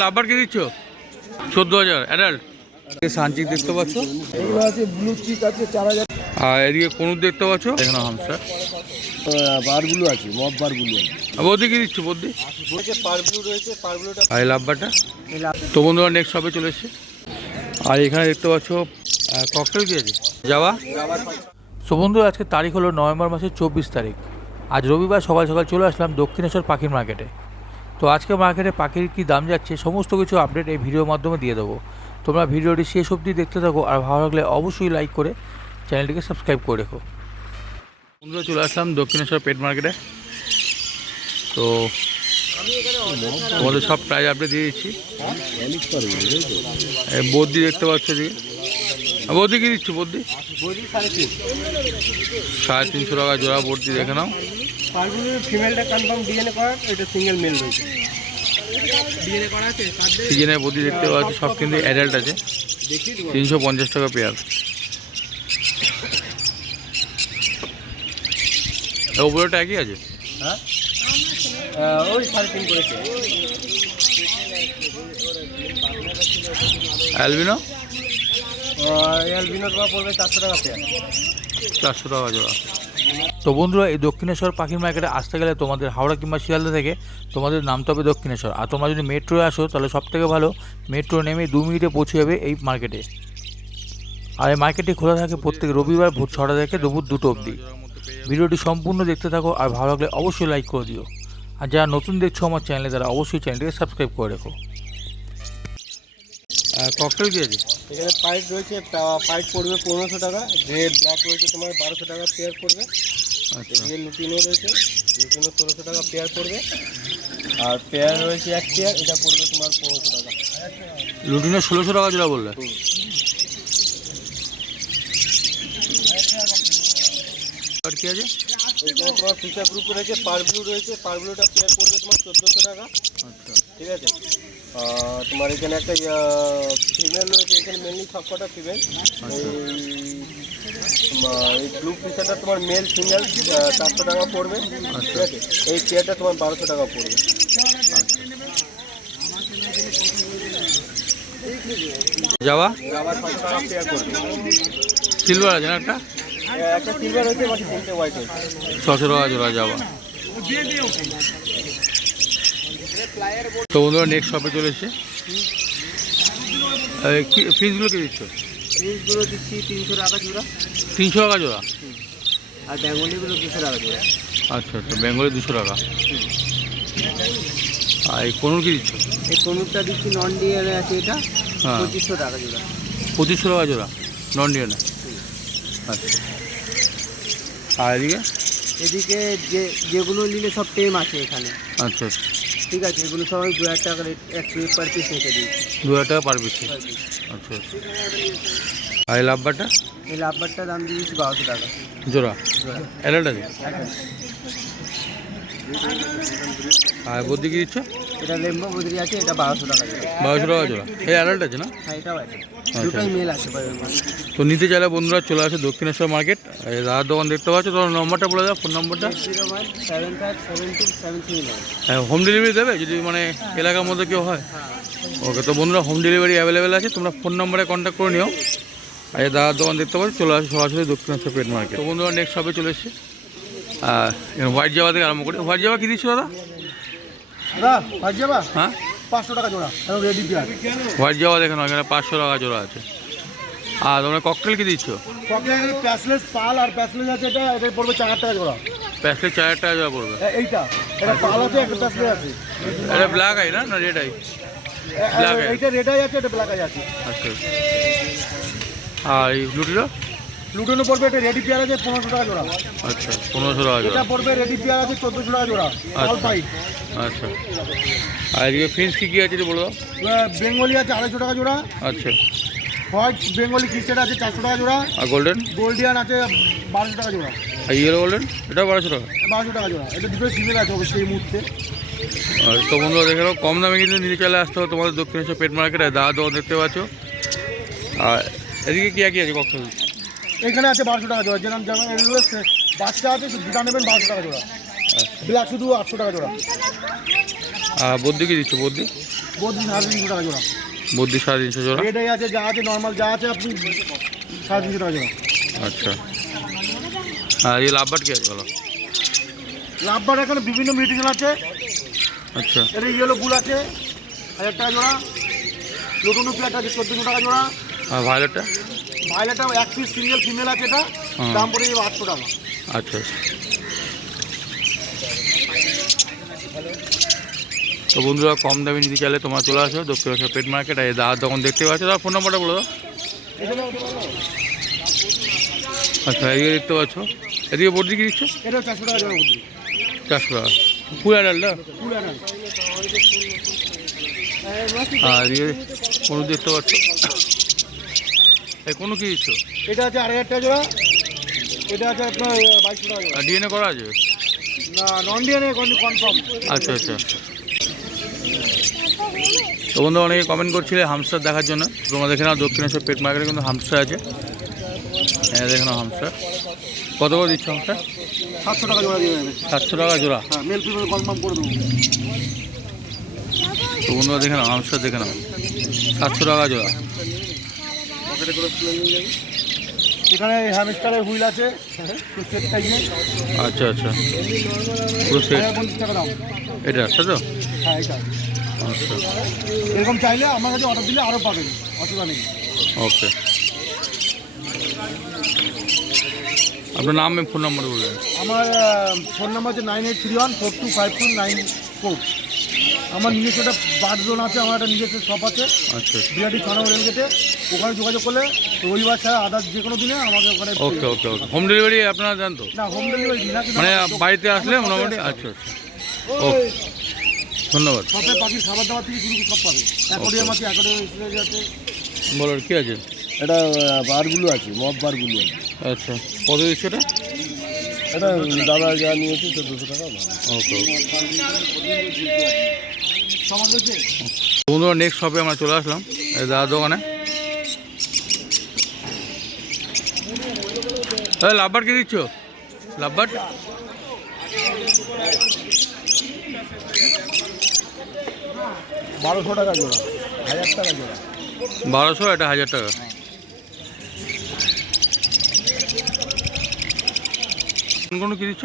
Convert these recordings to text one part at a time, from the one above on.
লাভবার কি দিচ্ছ? চোদ্দ হাজার অ্যাডাল্ট সানচিক দেখতে পাচ্ছ? এগুলো আছে ব্লু চিক আছে চার হাজার। আর এদিকে কোনুর দেখতে পাচ্ছ? এখানে হামস্টার বারগুলো আছে মব বারগুলো আছে। বৌদি কি দিচ্ছ বৌদি? আর এই লাভবারটা তো বন্ধুরা নেক্সট শপে চলে এসছে। আর এখানে দেখতে পাচ্ছ ককটেল কি আছে? যাওয়া? সো বন্ধুরা আজকে তারিখ হলো নভেম্বর মাসের চব্বিশ তারিখ। আজ রবিবার সকাল সকাল চলে আসলাম দক্ষিণেশ্বর পাখির মার্কেটে তো আজকে মার্কেটে পাখির কী দাম যাচ্ছে, সমস্ত কিছু আপডেট এই ভিডিওর মাধ্যমে দিয়ে দেবো। তোমরা ভিডিওটি শেষ অবধি দেখতে থাকো, আর ভালো লাগলে অবশ্যই লাইক করে চ্যানেলটিকে সাবস্ক্রাইব করে রেখো। বন্ধুরা, চলে আসলাম দক্ষিণেশ্বর পেট মার্কেটে তো তোমাদের সব প্রাইস আপডেট দিয়ে দিচ্ছি। বদ্যি দেখতে পাচ্ছ আর বদ্যি কি দিচ্ছ বদ্যি সাড়ে তিনশো টাকা জোড়া বদ্যি দেখে নাও। ফিমেলটা কনফার্ম ডিএনএ করা এটা সিঙ্গেল মেল রয়েছে। ডিএনএ করা আছে? সিজনের বদ্যি দেখতে পাচ্ছ সব কিন্তু অ্যাডাল্ট আছে। তিনশো পঞ্চাশ টাকা পেয়ার ওপরেটা একই আছে? হ্যাঁ? ওই সাড়ে তিন করেছে। অ্যালবিনো? চারশো টাকা জোড়া তো বন্ধুরা, এই দক্ষিণেশ্বর পাখির মার্কেটে আসতে গেলে তোমাদের হাওড়া কিংবা শিয়ালদা থেকে তোমাদের নামতে হবে দক্ষিণেশ্বর। আর তোমরা যদি মেট্রোয় আসো, তাহলে সব থেকে ভালো, মেট্রো নেমে দু মিনিটে পৌঁছে যাবে এই মার্কেটে। আর এই মার্কেটটি খোলা থাকে প্রত্যেক রবিবার ভোর ছটা থেকে দুপুর দুটো অবধি। ভিডিওটি সম্পূর্ণ দেখতে থাকো, আর ভালো লাগলে অবশ্যই লাইক করে দিও। আর যারা নতুন দেখছ আমার চ্যানেলে তারা অবশ্যই চ্যানেলটিকে সাবস্ক্রাইব করে রেখো। ককটেল কি আছে? এখানে পাইপ রয়েছে পাইপ পড়বে পনেরোশো টাকা যে ব্ল্যাক রয়েছে তোমার বারোশো টাকা পেয়ার পড়বে। আচ্ছা। এদিকে লুটিনো রয়েছে লুটিনো ষোলোশো টাকা পেয়ার পড়বে। আর পেয়ার রয়েছে এক পেয়ার এটা পড়বে তোমার পনেরোশো টাকা। লুটিনে ষোলোশো টাকা যেটা বললে। কি আছে? এখানে তোমার ফিচার গ্রুপ রয়েছে পার ব্লু রয়েছে পার ব্লুটা পেয়ার পড়বে তোমার চোদ্দোশো টাকা। আচ্ছা। ঠিক আছে? তোমার এখানে একটা ফিমেল রয়েছে এখানে মেনলি সব কটা ফিমেল এই ব্লু ফিচারটা তোমার মেল ফিমেল চারশো টাকা পড়বে ঠিক আছে? এই পেয়ারটা তোমার বারোশো টাকা পড়বে। যাওয়া? সিলভার আছে একটা? একটা সিলভার রয়েছে বাকি তিনটে হোয়াইট রয়েছে ছশো টাকা জোড়া যাওয়া। তো বন্ধুরা নেক্সট শপে চলে এসছে। ফিসগুলো কি দিচ্ছ? ফিজগুলো দিচ্ছি তিনশো টাকা জোড়া। তিনশো টাকা জোড়া? আর বেঙ্গলিগুলো দুশো টাকা জোড়া। আচ্ছা আচ্ছা বেঙ্গলে দুশো টাকা। আর এই কোনুর কি দিচ্ছ? এই কনুরটা দিচ্ছি নন ডিএনএ আছে এটা হ্যাঁ। পঁচিশশো টাকা জোড়া। পঁচিশশো টাকা জোড়া নন ডিএনএ আচ্ছা। আর এদিকে? এদিকে যে যেগুলো নিলে সব টেম আছে এখানে। আচ্ছা। আচ্ছা ঠিক আছে এগুলো সবাই দু হাজার টাকা রেট এক পার পিস রেখে দিই দু হাজার টাকা পার পিস আচ্ছা। আচ্ছা। আর এই লাভবারটা দাম দিয়েছি বারোশো টাকা। জোড়া? অ্যাডাল্ট আর কি দিচ্ছ? এটা লেম্বো বদরি আছে এটা বারোশো টাকা জোড়া। বারোশো টাকা জোড়া। এই অ্যাডাল্ট আছে না? হ্যাঁ এটাও আছে। দুটোই মেল আছে তো নিতে চাইলে বন্ধুরা চলে আসে দক্ষিণেশ্বর মার্কেট। দাদার দোকান দেখতে পাচ্ছ তোমার নম্বরটা বলে দাও ফোন নম্বরটা। নাইন হোম ডেলিভারি দেবে যদি মানে এলাকার মধ্যে কেউ হয়। ওকে তো বন্ধুরা হোম ডেলিভারি অ্যাভেলেবেল আছে তোমরা ফোন নম্বরে কন্ট্যাক্ট করে নিও। আর এই দাদার দোকান দেখতে পাচ্ছ? চলে আসে সরাসরি দক্ষিণেশ্বর পেট মার্কেট তো বন্ধুরা নেক্সট শপে চলে এসছে। আর হোয়াইট জাবা থেকে আরম্ভ করি হোয়াইট জাবা কি দিচ্ছ দাদা? পাঁচ যাবা হ্যাঁ? পাঁচশো টাকা জোড়া রেডি হোয়াইট জাবা দেখে নাও এখানে পাঁচশো টাকা জোড়া আছে। আর তোমরা ককটেল কি দিচ্ছ? প্যাসলেস পাল আর প্যাসলেস আছে এটা এটা পড়বে চার হাজার টাকা জোড়া। প্যাকেট চার হাজার টাকা জোড়া পড়বে। এইটা এটা পাল আছে একটা প্যাসলেস আছে। এটা ব্ল্যাক আই না? না রেড আই এ- Black eye। এইটা রেড আই আছে এটা ব্ল্যাক আই আছে। আচ্ছা। আর এই ব্লুটিটা লুটেনো পড়বে এটা রেডি পেয়ার আছে পনেরোশো টাকা জোড়া। আচ্ছা পনেরোশো টাকা এটা পড়বে রেডি পেয়ার আছে চোদ্দোশো টাকা জোড়া অল আচ্ছা। পাইপ আচ্ছা। আর এদিকে ফিন্স কি কি আছে একটু বলে দাও বেঙ্গলি আছে আড়াইশো টাকা জোড়া। আচ্ছা। হোয়াইট বেঙ্গলি ক্রিস্টেট আছে চারশো টাকা জোড়া। আর গোল্ডেন? গোল্ডিয়ান আছে বারোশো টাকা জোড়া। আর ইয়েলো গোল্ডেন এটা বারোশো টাকা? বারোশো টাকা জোড়া। এটা দুটো ফিমেল আছে অবশ্যই এই মুহূর্তে। আর তো বন্ধুরা দেখে কম দামে কিন্তু নিতে চলে আসতে হবে। তোমাদের দক্ষিণেশ্বর পেট মার্কেটে দাদা দোকান দেখতে পাচ্ছ। আর এদিকে কি কি আছে ককটেল এখানে আছে বারোশো টাকা জোড়া যেরকম যেমন এগুলো বাচ্চা আছে দুটা নেবেন বারোশো টাকা জোড়া। আচ্ছা। ব্ল্যাক শুধু আটশো টাকা জোড়া। আর বদ্যি কি দিচ্ছ বদ্যি বদ্রি সাড়ে তিনশো টাকা জোড়া। বদ্রি সাড়ে তিনশো জোড়া? এটাই আছে যা আছে নর্মাল যা আছে আপনি সাড়ে তিনশো টাকা জোড়া। আচ্ছা। আর এই লাভবাট কি আছে বলো? লাভবার এখানে বিভিন্ন মেটেরিয়াল আছে। আচ্ছা। এটা ইয়েলো গুল আছে হাজার টাকা জোড়া। নতুন প্লেট আছে চোদ্দোশো টাকা জোড়া। আর ভায়োলেটটা ভাইলেটা এক পিস সিঙ্গেল ফিমেল আছে এটা দাম পড়ে যাবে আটশো টাকা। আচ্ছা আচ্ছা। তো বন্ধুরা কম দামে নিতে চাইলে তোমরা চলে আসো দক্ষিণেশ্বর পেট মার্কেট। আর দাদার দোকান দেখতে পাচ্ছ? তার ফোন নাম্বারটা বলো। আচ্ছা এদিকে দেখতে পাচ্ছ। এদিকে বর্দি কি দিচ্ছ? চারশো টাকা চারশো টাকা। পুরা ডালটা কুড়ি টাকা আর এদিকে কোনো দেখতে পাচ্ছ। কোনো কি দিচ্ছ এটা আছে আড়াই হাজার টাকা জোড়া। এটা আছে আপনার বাইশশো টাকা জোড়া। ডিএনএ করা আছে? না নন ডিএনএ কনফার্ম আচ্ছা আচ্ছা। তো বন্ধু অনেকে কমেন্ট করছিলে হামস্টার দেখার জন্য। তোমরা দেখে নাও দক্ষিণেশ্বর পেট মার্কেটে কিন্তু হামস্টার আছে। হ্যাঁ দেখে নাও হামস্টার কত করে দিচ্ছ হামস্টার সাতশো টাকা জোড়া দিয়ে সাতশো টাকা জোড়া? হ্যাঁ মেল কনফার্ম করে দেবো। তো বন্ধুরা দেখে নাও হামস্টার দেখে নাও। সাতশো টাকা জোড়া। পকেটে করে তুলে নিয়ে যাবে এখানে হ্যামস্টারের হুইল আছে। আচ্ছা আচ্ছা। পুরো সেট টাকা দাম এটা আছে তো? হ্যাঁ এটা আচ্ছা। এরকম চাইলে আমার কাছে অর্ডার দিলে আরও পাবেন। অসুবিধা নেই। ওকে। আপনার নাম ফোন নাম্বার বলবেন। আমার ফোন নাম্বার হচ্ছে nine eight three one four two five two nine four আমার নিজস্ব একটা বার জোন আছে আমার একটা নিজস্ব শপ আছে। আচ্ছা বিরাটি থানা রেল গেটে ওখানে যোগাযোগ করলে রবিবার ছাড়া আদার্স যে কোনো দিনে আমাকে ওখানে ওকে ওকে ওকে হোম ডেলিভারি আপনারা জান তো? না হোম ডেলিভারি না মানে বাড়িতে আসলে মোটামুটি আচ্ছা আচ্ছা। ওকে ধন্যবাদ। শপে পাখির খাবার দাবার থেকে শুরু করে সব পাবে। অ্যাকোরিয়াম আছে অ্যাকোরিয়াম আছে। বলো কি আছে? এটা বারগুলো আছে মব বারগুলো আছে। আচ্ছা কত দিচ্ছে এটা? এটা দাদা যা নিয়েছে তো দুশো টাকা। ওকে বন্ধুরা নেক্সট শপে আমরা চলে আসলাম এই দাদার দোকানে। এই লাভবার কি দিচ্ছ? লাভবার বারোশো টাকা জোড়া হাজার টাকা জোড়া। বারোশো এটা হাজার টাকা। কোন কোন কি দিচ্ছ?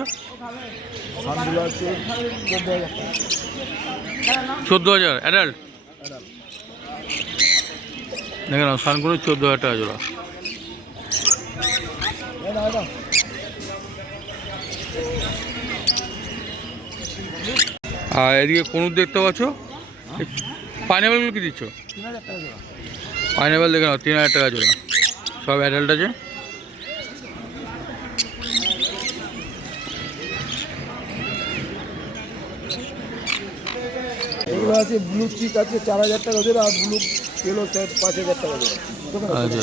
চোদ্দ হাজার অ্যাডাল্ট সানগুলো চোদ্দ হাজার টাকা জোড়া। আর এদিকে কোনুর দেখতে পাচ্ছ? পাইনাপেলগুলো কি দিচ্ছ? পাইনাপেল দেখে নাও তিন হাজার টাকা জোড়া। সব অ্যাডাল্ট আছে? আছে ব্লু চিক আছে চার হাজার টাকা জোড়া আর ব্লু কেলো সেট পাঁচ হাজার টাকা জোড়া। আচ্ছা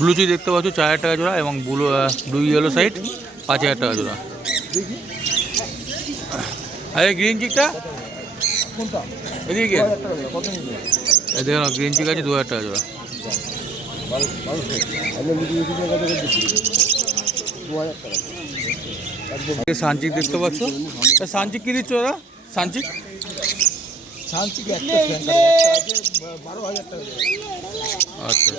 ব্লু চি দেখতে পাচ্ছ চার হাজার টাকা জোড়া এবং ব্লু ব্লু ইয়েলো সাইড পাঁচ হাজার টাকা জোড়া। দেখি। আরে গ্রিন চিকটা কোনটা? এদিকে। কি দু হাজার টাকা জোড়া কত নিবে এই দেখে নাও গ্রিন চিক আছে দু হাজার টাকা জোড়া। সানচিক দেখতে পাচ্ছ। সানচিক কি দিচ্ছ ওরা? সানচিক শান্তি একটা ফ্যান একটা আছে বারো হাজার টাকা জোড়া আচ্ছা।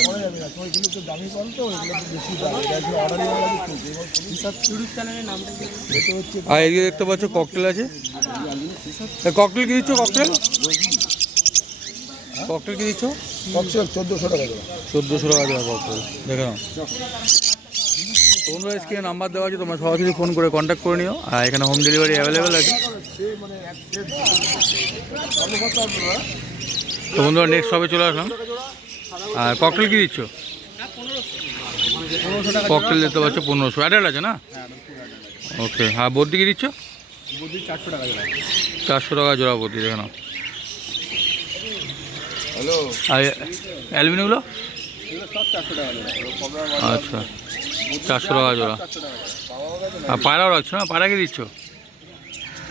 পরে যাবে না তোমার এগুলো তো দামি কম তো ওইগুলো একটু বেশি দাম এটা যে অর্ডারই ওরা চলছে এবার সব ইউটিউব চ্যানেলের নামটা এটা হচ্ছে আর এদিকে দেখতে পাচ্ছ ককটেল আছে। ককটেল কি দিচ্ছ ককটেল ককটেল কি দিচ্ছ? কমসে কম চোদ্দোশো টাকা জোড়া চোদ্দোশো টাকা দেওয়া ককটেল দেখে নাও। তোমরা স্ক্রিনে নাম্বার দেওয়া আছে তোমরা সরাসরি ফোন করে কন্ট্যাক্ট করে নিও। আর এখানে হোম ডেলিভারি অ্যাভেলেবেল আছে। তো বন্ধুরা নেক্সট সবে চলে আসলাম। আর ককটেল কি দিচ্ছ? ককটেল দিতে পারছ পনেরোশো। অ্যাডাল্ট আছে না? ওকে হ্যাঁ বদ্রি কি দিচ্ছ? চারশো টাকা জোড়া টাকা দেখে নাও। হ্যালো আর অ্যালুমিনিয়ামগুলো আচ্ছা। চারশো টাকা জোড়া। আর পায়রাও রাখছো না? পায়রা কি দিচ্ছ?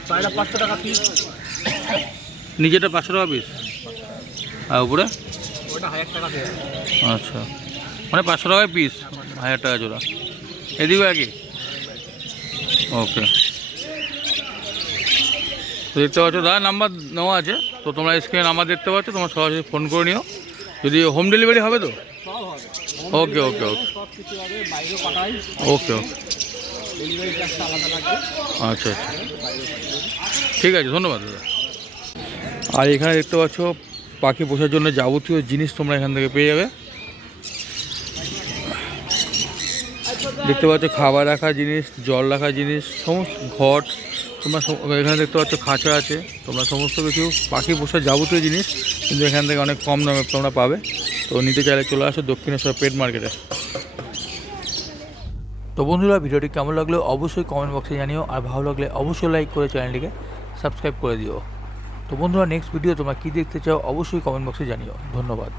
চাইটা পাঁচশো টাকা পিস নিজেটা পাঁচশো টাকা পিস আর উপরে? আচ্ছা। মানে পাঁচশো টাকায় পিস হাজার টাকা জোড়া। এদিকেও একই ওকে। তো দেখতে পাচ্ছ দাদা নাম্বার নেওয়া আছে। তো তোমরা স্ক্রিনে নাম্বার দেখতে পাচ্ছ তোমরা সরাসরি ফোন করে নিও। যদি হোম ডেলিভারি হবে তো? ওকে ওকে ওকে। ওকে ওকে। আচ্ছা আচ্ছা। ঠিক আছে ধন্যবাদ দাদা। আর এখানে দেখতে পাচ্ছ পাখি পোষার জন্য যাবতীয় জিনিস তোমরা এখান থেকে পেয়ে যাবে। দেখতে পাচ্ছ খাবার রাখার জিনিস জল রাখার জিনিস সমস্ত ঘট তোমরা এখানে দেখতে পাচ্ছ খাঁচা আছে। তোমরা সমস্ত কিছু পাখি পোষার যাবতীয় জিনিস কিন্তু এখান থেকে অনেক কম দামে তোমরা পাবে। তো নিতে চাইলে চলে আসো দক্ষিণেশ্বর পেট মার্কেটে। তো বন্ধুরা, ভিডিওটি কেমন লাগল অবশ্যই কমেন্ট বক্সে জানিও, আর ভালো লাগলে অবশ্যই লাইক করে চ্যানেলটিকে সাবস্ক্রাইব করে দিও। তো বন্ধুরা নেক্সট ভিডিও তোমরা কী দেখতে চাও অবশ্যই কমেন্ট বক্সে জানিও। ধন্যবাদ।